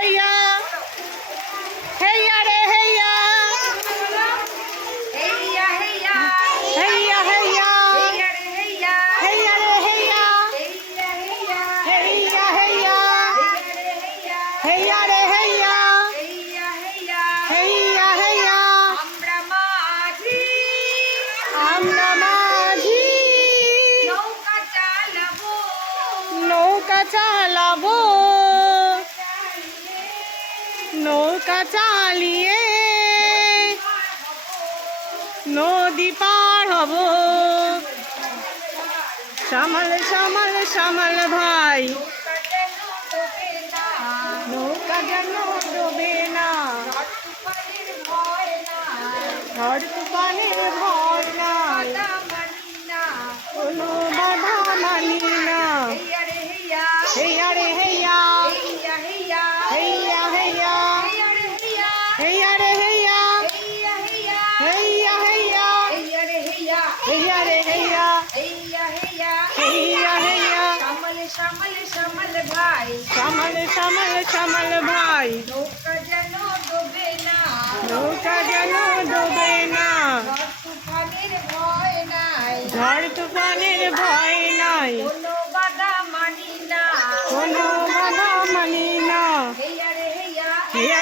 हैया हैया रे हैया हैया हैया हैया हैया हैया रे हैया हैया रे हैया हैया हैया हैया हैया हैया रे हैया हैया रे हैया हैया हैया हैया हैया আমরা মাঝি আমরা মাঝি নৌকা চালাবো নৌকা চালিয়ে নদী পার হব সামাল সামাল সামাল ভাই নৌকা যেন ডোবে না ঝড় তুফানের ভয় নাই কোনো বাধা মানি না হেয়া রে হেয়া হেয়া হেয়া হেয়া রে হেয়া হেয়া হেয়া হেয়া রে হেয়া হেয়া হেয়া শ্যামল ভাই সামাল সামাল সামাল ভাই নৌকা যেন ডোবে না নৌকা যেন ডোবে না তুফানের ভয় নাই ঝড় তুফানের ভয় নাই কোনো বাধা মানি না কোনো বাধা মানি না হেয়া রে হেয়া হেয়া